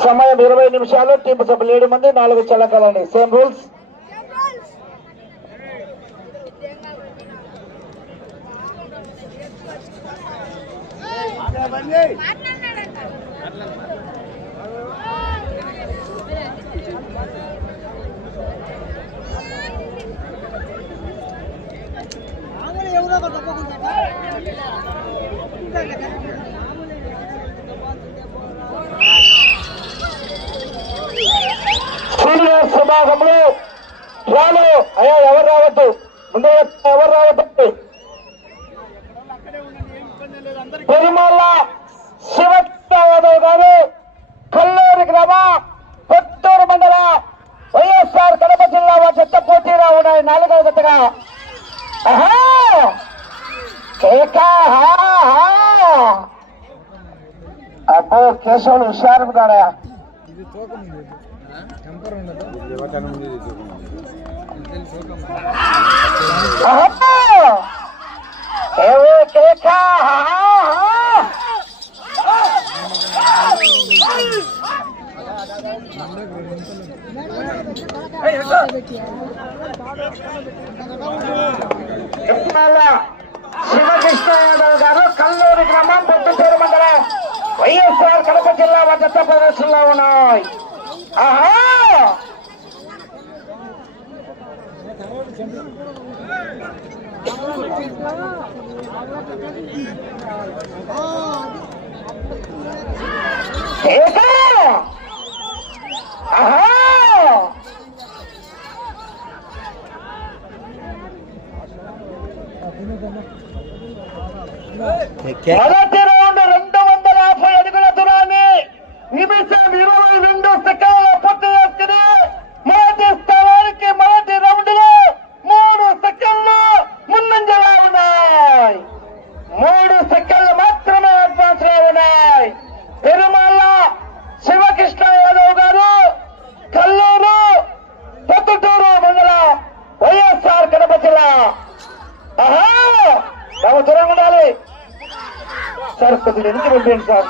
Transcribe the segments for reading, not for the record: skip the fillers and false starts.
సమయం 20 నిమిషాలు. టీం సభ్యులు 7 మంది, 4 చల్లకాలండి. Same rules. విభాగంలో రాలు అయ్యా, ఎవరు రావద్దు, ముందు ఎవరు రావద్దు. పెరుమల్ల శివయాదవ్ గారు, కల్లూరి గ్రామ, కొత్తూరు మండల, వైఎస్ఆర్ కడప జిల్లా వారి చెత్త పోటీగా ఉన్నాయి 4వ జతగా. అబ్బో కేశవులు హుషారు కాడా. శివకృష్ణ యాదవ్ గారు, కల్లూరి గ్రామం, పొద్దుటూరు మండలం, వైఎస్ఆర్ కడప జిల్లా వద్ద ప్రదర్శనలో ఉన్నాయి. మొదటి రౌండ్ 250 అడుగుల దూరాన్ని నిమిషం 22 సెకండ్లు పూర్తి చేసుకుని మొదటి స్థానానికి మొదటి రౌండ్ లో 3 సెకండ్లు ముందంజలా ఉన్నాయి. 3 సెకండ్లు మాత్రమే అడ్వాన్స్ లో ఉన్నాయి. పెరుమల్ల శివకృష్ణ యాదవ్ గారు, కల్లూరు, పొద్దుటూరు మండలం, వైఎస్ఆర్ కడప జిల్లా. దూరంగా ఉండాలి సార్, కొద్దిగా ఎందుకు పంపించండి సార్.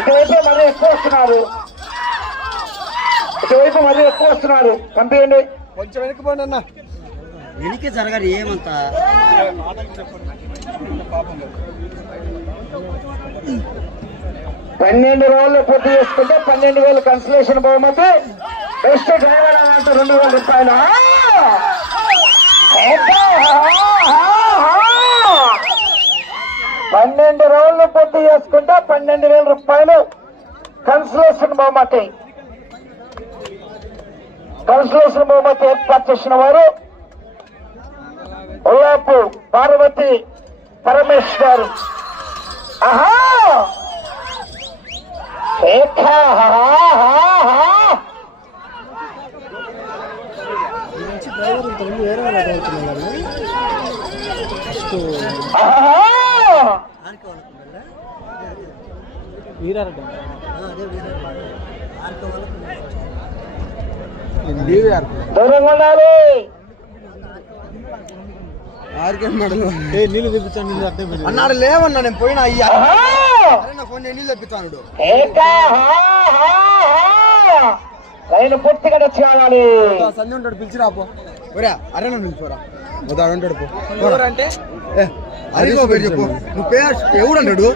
ఇటువైపు మరీ ఎక్కువ వస్తున్నారు, ఇటువైపు మరీ ఎక్కువ వస్తున్నారు, పంపించండి. కొంచెం వెనక్కిపోండి అన్న, వెనక్కి జరగాలి ఏమంతా. 12 రోజులు పూర్తి చేసుకుంటే 12,000 కన్సలేషన్ బహుమతి. బెస్ట్ డ్రైవర్ అన్నట్టు 2,000 రూపాయలు. 12 రోజులు పూర్తి చేసుకుంటే 12,000 రూపాయలు కన్సలేషన్ బహుమతి. కన్సలేషన్ బహుమతి ఏర్పాటు చేసిన వారు ఉల్లాపు పార్వతి పరమేశ్ గారు. దూరంగా ఉండాలి. నీళ్ళు తెప్పించాను అన్నాడు. లేవన్నా నేను పోయినా అయ్యా ఫోన్ నీళ్ళు తెప్పిస్తాను. రైలు పూర్తిగా వచ్చేయాలి. సంధ్య ఉంటాడు, పిలిచిరాపో. అరే నన్ను పిలిచిపోరా, ఉంటాడు అంటే అరిగో పేరు చెప్పు. నువ్వు పేరు ఎవడు అంటాడు?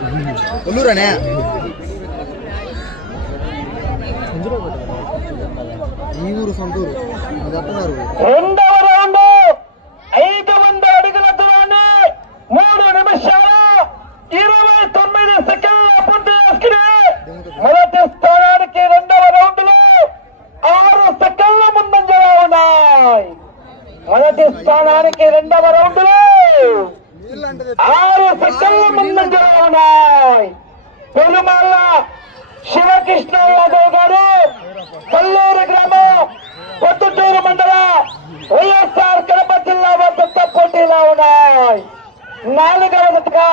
ఒల్లూరనే. ఈ ఊరు సొంతూరు. రెండవ రౌండ్ 500 అడుగుల దూరాన్ని 3 నిమిషాల 29 సెకండ్ల పూర్తి చేసుకుని మొదటి స్థానానికి రెండవ రౌండ్ లో 6 సెకండ్ల ముందంజలా ఉన్నాయి. మొదటి స్థానానికి రెండవ రౌండ్ లో 6 సెకండ్ల ముందంజలా ఉన్నాయి. పెరుమల్ల శివకృష్ణ యాదవ్ గారు, కల్లూరు గ్రామం, పొద్దుటూరు మండల, వైఎస్ఆర్ కడప జిల్లా వద్ద పోటీలో ఉన్నాయి. 4వ జతగా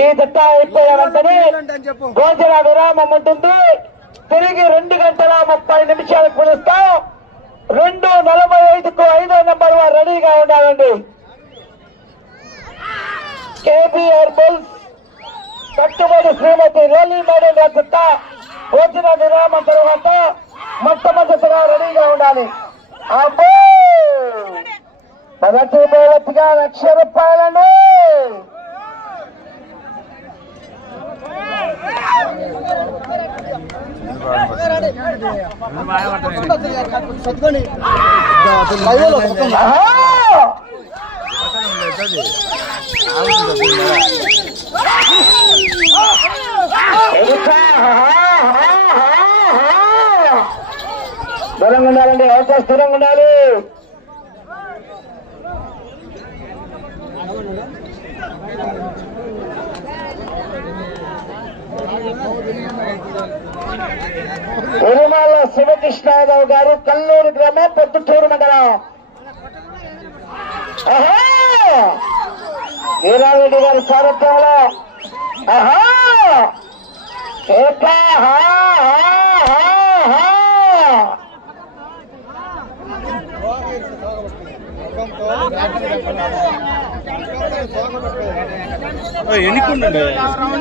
ఈ జత అయిపోయే వెంటనే భోజన విరామం ఉంటుంది. తిరిగి 2 గంటల 30 నిమిషాలకు పిలుస్తాం. 2:45కు 5వ నెంబర్ వారు రెడీగా ఉండాలండి. కేబీఆర్ బుల్స్ కట్టుబడి శ్రీమతి రోలీ మేడం జత భోజన విరామం తర్వాత మొట్టమొదటిగా రెడీగా ఉండాలి. అబ్బో మొదటి బహుమతిగా 1,00,000 రూపాయలండి. దూరంగా ఉండాలండి, అవకాశం దూరంగా ఉండాలి. తిరుమల శివకృష్ణారావు గారు, కల్లూరు గ్రామం, పొద్దుటూరు మండలం. వీరారెడ్డి గారి సారథ్యంలో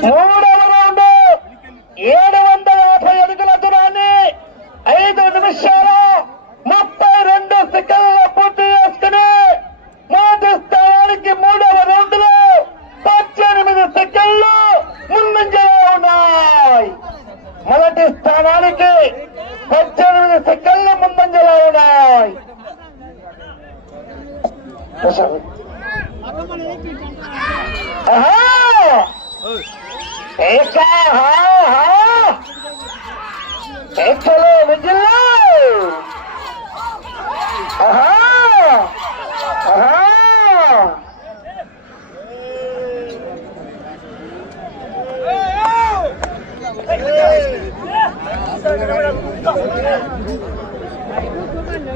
మూడవ రౌండ్ 750 అడుగుల దూరాన్ని 5 నిమిషాలు 32 సెకండ్లు పూర్తి చేసుకుని మొదటి స్థానానికి మూడవ రౌండ్ లో 18 సెకండ్లు ముందంజలో ఉన్నాయి. మొదటి స్థానానికి 18 సెకండ్లు ముందంజలో ఉన్నాయి. విజిల్లు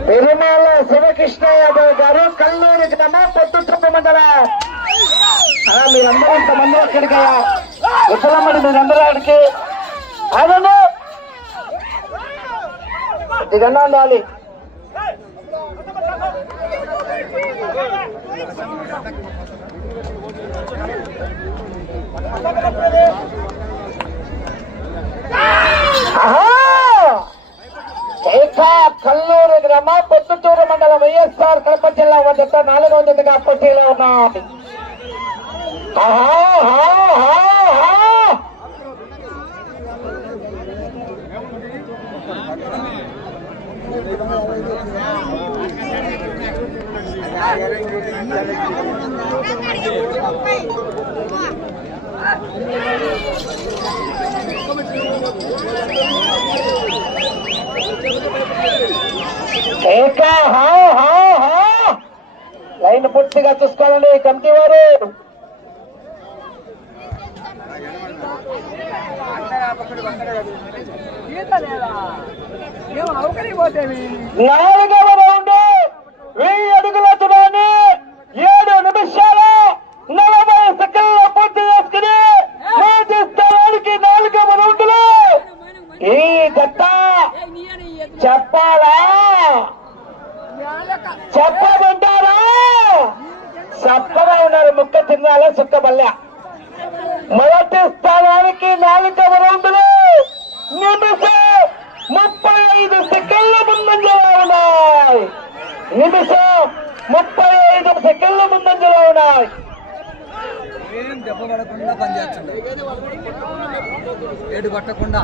తిరుమల శివకృష్ణ యాదవ్ గారు, కల్లూరు గ్రామం, పొద్దుటూరు మండలం. మీరందరూ ఇంతమంది అక్కడికి విఫలమని మీరందరూ అక్కడికి అదను కొద్దిగా ఉండాలి. కల్లూరు గ్రామం, పొద్దుటూరు మండలం, వైఎస్ఆర్ కడప జిల్లా వద్ద 4వ జతగా పోటీలో ఉన్నాయి. లైన్ పూర్తిగా చూసుకోవాలండి కమిటీ వారు. నాలుగవ రౌండ్ 1000 అడుగుల దూరాన్ని 7 నిమిషాలు 40 సెకండ్లు పూర్తి చేసుకుని మొదటి స్థానానికి 4వ రౌండ్ లో ఈ గట్ట చెప్పాలా చెప్పమంటారా? చెప్పగా ఉన్నారు. ముక్క తిన్నాలా సుక్క బల్లా. మొదటి స్థానానికి 4వ రౌండ్ లో నిమిషం 35 సెకండ్ల ముందంజలో ఉన్నాయి. నిమిషం 35 సెకండ్ల ముందంజలో ఉన్నాయి. ఏం దెబ్బ పడకుండా పనిచేస్తుంది, ఏడు పట్టకుండా.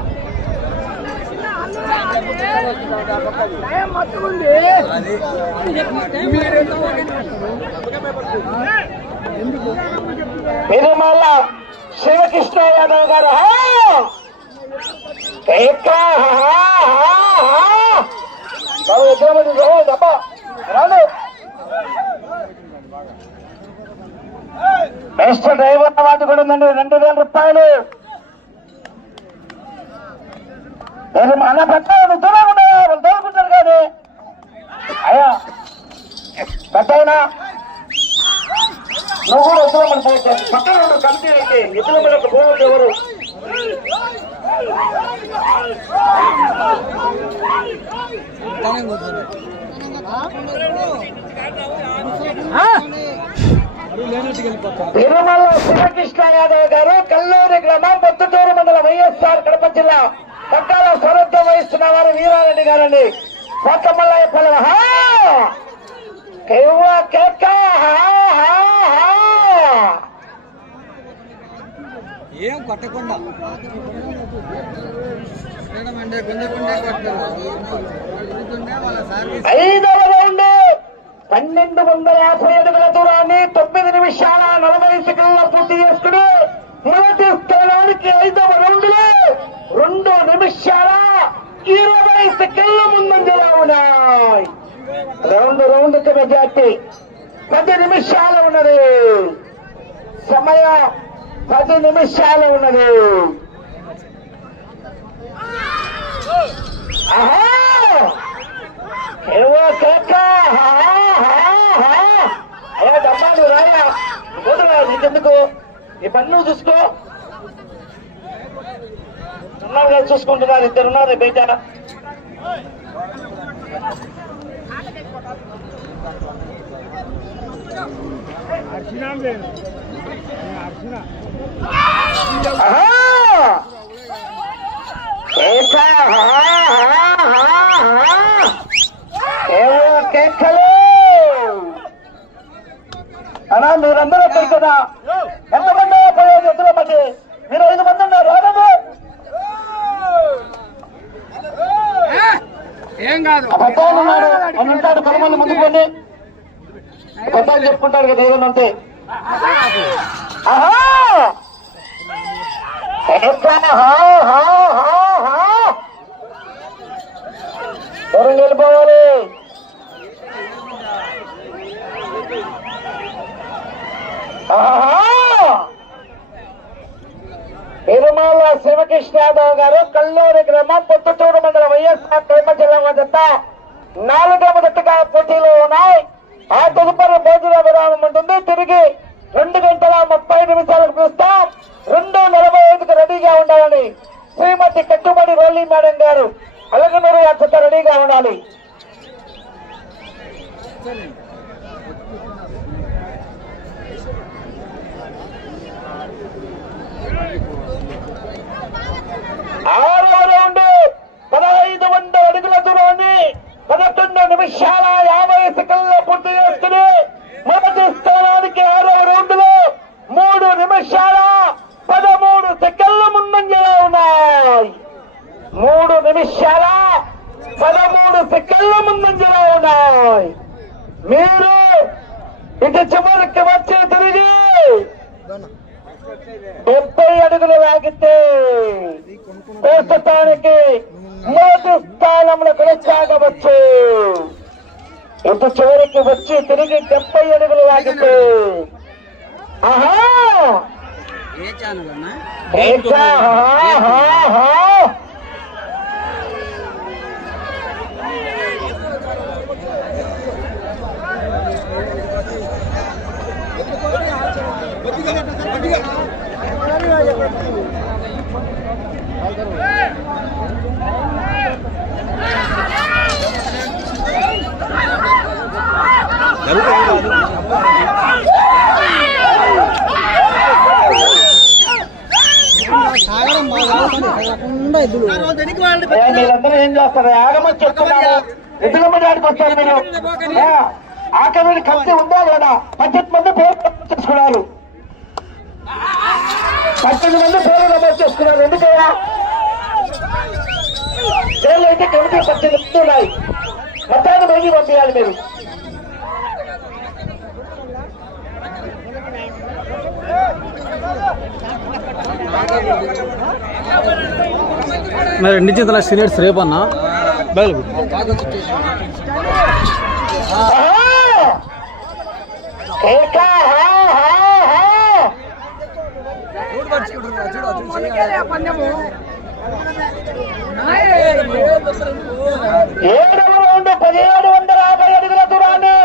తిరుమల శివకృష్ణ యాదవ్ గారు బెస్ట్ డ్రైవర్ అవార్డు కూడా ఉందండి. 2,000 రూపాయలు. అన్న పెట్టాను దూరంగా ఉన్నాయా, వాళ్ళు దోలుకుంటారు కానీ అయ్యా పెట్టయినా నువ్వు కూడా ఎద్దుల మన పోవచ్చు. పక్కన కమిటీ అయితే ఎద్దుల మనకు పోవచ్చు ఎవరు. తిరుమల శివకృష్ణ యాదవ్ గారు, కల్లూరు గ్రామం, పొద్దుటూరు మండలం, వైఎస్ఆర్ కడప జిల్లా పక్కాల స్వరత్వం వహిస్తున్న వారు వీరారెడ్డి గారండి. కొత్తమల్లయ్య పల్లె ఏం కొట్టకుండా 5వ రౌండ్ 1250 అడుగుల దూరాన్ని 9 నిమిషాల 40 సెకండ్ల పూర్తి చేసుకుని మొదటి స్థానానికి 5వ రౌండ్ లో 2 నిమిషాల 20 సెకండ్ల ముందంజలో ఉన్నాయి. రౌండ్ మెజార్టీ 10 నిమిషాలు ఉన్నది. సమయం 10 నిమిషాలు ఉన్నది. అయ్యా దమ్మాడు రాయా వదురా నీకెందుకు ఈ పన్ను చూసుకో. ఉన్నారుగా చూసుకుంటున్నారు, ఇద్దరున్నారు బయట. అన్నా మీరందరూ వచ్చారు కదా, ఎంతమంది పోయేది ఎద్దుల మధ్య? మీరు 5 మంది ఉన్నారు. రాదండి ఏం కాదు, పెద్దాయన ఉన్నాడు, ఆయన ఉంటాడు. 10 మంది ముందుకు పోండి. పెద్దాయన చెప్పుకుంటాడు కదా ఏదైనా ఉంటే. దూరం వెళ్ళిపోవాలి. తిరుమల శివకృష్ణ యాదవ్ గారు కల్లూరి గ్రామం పొద్దుటూరు మండలం వైఎస్ఆర్ కడప జిల్లా జత 4వ జతగా పోటీలో ఉన్నాయి. ఆ తదుపరి భోజన విరామం ఉంటుంది. తిరిగి 2 గంటల 30 నిమిషాలకు పిలుస్తాం. 2:45కు రెడీగా ఉండాలని శ్రీమతి కట్టుబడి రోలీ మేడం గారు అలగనూరు జత రెడీగా ఉండాలి. ఆరవ రౌండ్ 1500 అడుగుల దూరాన్ని 11 నిమిషాల 50 సెకండ్ల పూర్తి చేసుకుని మొదటి స్థానానికి 6వ రౌండ్ లో 3 నిమిషాల 13 సెకండ్ల ముందంజలో ఉన్నాయి. 3 నిమిషాల 13 సెకండ్ల ముందంజలో ఉన్నాయి. మీరు ఇటు చివరికి వచ్చే తిరిగి 70 అడుగులు లాగితే ప్రస్తుతానికి మొదటి స్థానంలో కొనసాగవచ్చు. ఇంత చివరికి వచ్చి తిరిగి 70 అడుగులు లాగితే మీరందరూ ఏం చేస్తారు? ఆగమని చెప్తున్నారు. ఎద్దుల మధ్యానికి వస్తారు మీరు. ఆకలి కలిసి ఉందా లేదా? 18 మంది పేరు చేసుకున్నారు. 18 మంది పేరు నమోదు చేసుకున్నారు. ఎందుకయ్యా? పేర్లు అయితే కమిటీ 18 మంది ఉన్నాయి. మొత్తాన్ని బయటికి పంపించాలి మీరు. మరి 2 జతల సీనియర్స్ రేపన్నా బయలు ఏడవ రౌండ్ 1750 అడుగుల దూరాన్ని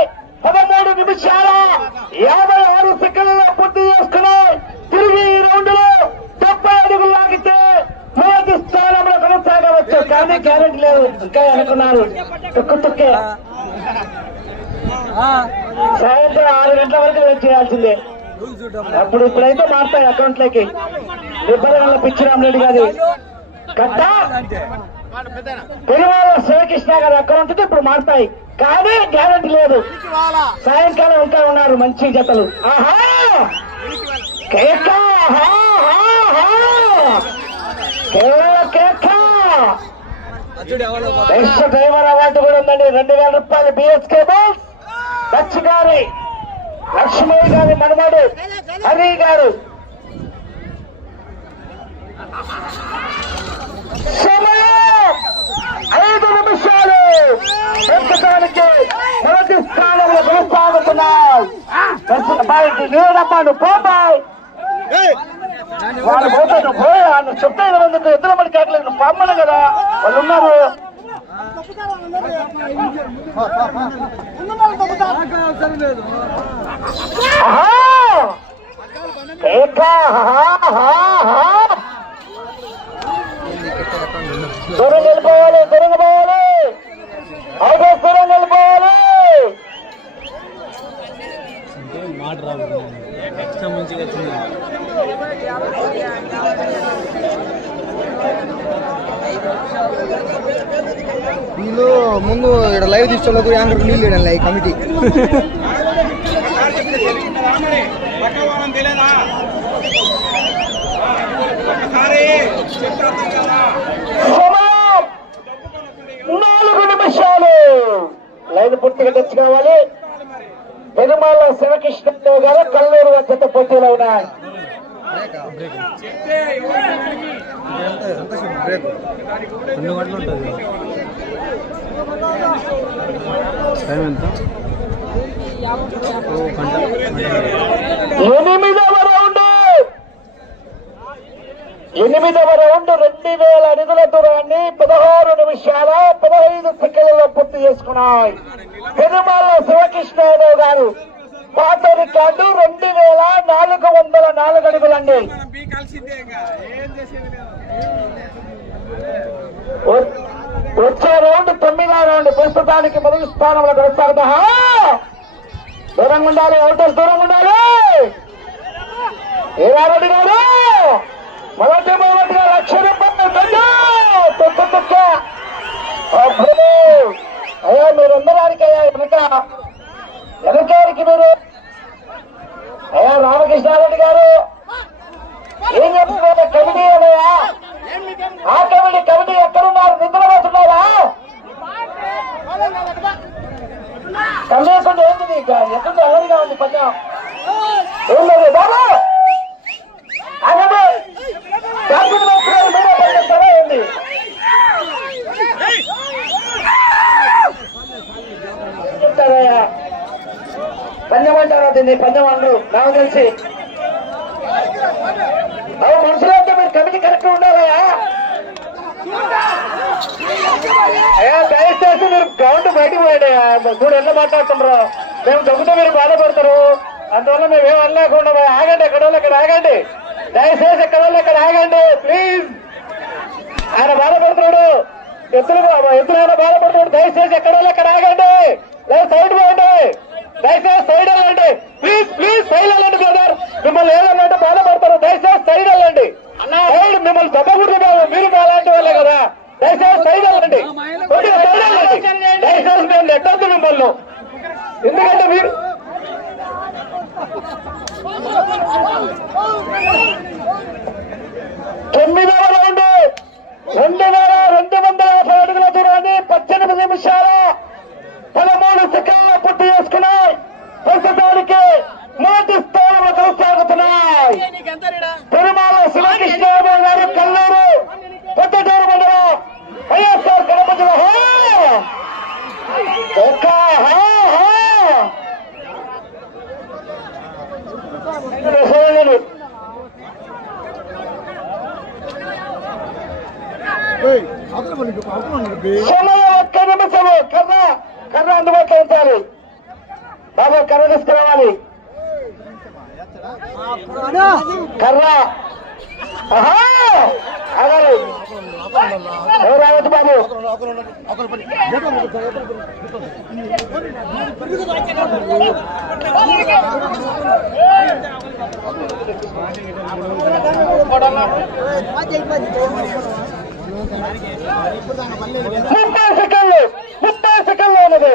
13 నిమిషాల 56 సెకండ్ల పూర్తి చేసుకున్నాయి. తిరిగి ఈ రౌండ్ లో 70 అడుగులు లాగితే మొదటి స్థానంలో కొనసాగవచ్చు. కానీ గ్యారెంటీ లేదు. ఇంకా అనుకున్నారు తుక్కే సాయంత్రం 6 గంటల వరకు వెయిట్ చేయాల్సిందే. ఇప్పుడైతే మారుతాయి అకౌంట్లోకి. 70 పిచ్చి రామరెడ్డి గారి కట్ట పెరుమాళ శివకృష్ణ గారి అకౌంట్ ఇప్పుడు మారుతాయి, కానీ గ్యారంటీ లేదు. సాయంకాలం ఇంకా ఉన్నారు మంచి జతలు. ఆహా కేక, బెస్ట్ డ్రైవర్ అవార్డు కూడా ఉందండి. 2000 రూపాయలు బిఎస్కే బస్ దక్షి గారి లక్ష్మీ గారి మనమడు హరి గారు. సమయం 5 నిమిషాలు. ప్రస్తుతానికి మొదటి స్థానంలో కొనసాగుతున్నాయి. నీడమ్మాను పోతాయి వాళ్ళు పోతాను పోయా నువ్వు చెప్తే ఎందుకు ఎద్దుల మడి కాకలేదు, నువ్వు పమ్మను కదా వాళ్ళు ఉన్నారు. దూరం వెళ్ళిపోవాలి, దూరం పోవాలి, అయితే దూరం వెళ్ళిపోవాలి. మాట రాదు మంచిగా వచ్చింది. వీళ్ళు ముందు ఇక్కడ లైవ్ తీసుకోలేదు, యాంకర్ నీళ్ళు వేయడం ఈ కమిటీ. సమయం 4 నిమిషాలు. లైన్ పూర్తిగా తెచ్చుకోవాలి. పెరుమాళ శివకృష్ణ గారు కల్లూరు జత పోటీలో ఉన్నాయి. బ్రేక్ 2 గంటలు ఉంటుంది. టైం ఎంత? 8వ రౌండ్ 2000 అడుగుల దూరాన్ని 16 నిమిషాల 15 సెకండ్లలో పూర్తి చేసుకున్నాయి. పెరుమాళ శివకృష్ణ గారు పాత రికార్డు 2404 అడుగులండి. వచ్చే రౌండ్ 9వ రౌండ్. ప్రస్తుతానికి మొదటి స్థానంలో కొనసాగుతా. దూరంగా ఉండాలి, అవుటర్స్ దూరంగా ఉండాలి. ఏరారెడ్డి గారు మొదటిగా 1,00,000 రూపాయలు అయ్యా మీరు అందరానికి అయ్యా వెనకానికి మీరు అయ్యా రామకృష్ణారెడ్డి గారు ఏం చెప్తున్నారు? కమిటీ అయ్యా, ఆ కమిటీ ఎక్కడున్నారు? నిద్రపోతున్నారా? కమిటీ ఏంటిది? ఎక్కడ ఎవరిగా ఉంది పద్యం ఏం లేదు బాబు. ఏంది చెప్తారయ్యా? పందెం అంటారా దీన్ని? పందెం అంటారు నాకు తెలిసి. మనుషులు అంటే మీరు కమిటీ కరెక్ట్ ఉండాలయ్యా. అయ్యా దయచేసి మీరు గ్రౌండ్ బయటకు పోయండి. చూడు ఎంత మాట్లాడుతున్నారు. మేము దొంగతో మీరు బాధపడతారు, అందువల్ల మేమేం అనలేకుండా ఆగండి. ఎక్కడ వాళ్ళు ఇక్కడ ఆగండి, దయచేసి ఎక్కడ వాళ్ళు ఇక్కడ ఆగండి ప్లీజ్. ఆయన బాధపడుతున్నాడు, ఎత్తులైనా బాధపడుతున్నాడు. దయచేసి ఎక్కడ వాళ్ళు ఇక్కడ ఆగండి, లేదా సైడ్ పోయండి. దయచేసి సైడ్ వెళ్ళండి ప్లీజ్, ప్లీజ్ సైడ్ వెళ్ళండి బ్రదర్. మిమ్మల్ని ఏదన్నంటే బాధపడతారు, దయచేసి సైడ్ వెళ్ళండి. సైడ్ మిమ్మల్ని తప్పకూడదు, మీరు అలాంటి వాళ్ళే కదా. దయచేసి సైడ్ వెళ్ళండి, కొద్దిగా సైడ్ వెళ్ళండి. దయచేసి మేము నెట్టద్దు మిమ్మల్ని, ఎందుకంటే మీరు 9వ రౌండ్ 2250 అడుగుల దూరాన్ని 18 నిమిషాల 13 సెకండ్ల పూర్తి చేసుకున్నాయి. ప్రస్తుతానికి మొదటి స్థానంలో కొనసాగుతున్నాయి. పెరుమాళ శివకృష్ణ గారు కల్లూరు పొద్దుటూరు మండలం వైఎస్ఆర్ కడప జిల్లా. సమయం 1 నిమిషము. కర్ర అందుబాటులో ఉంచాలి బాబు. కర్ర తీసుకురావాలి. కర్ర అగారు ఎవరు రావద్దు బాబు. 30 సెకండ్లు ఉన్నది.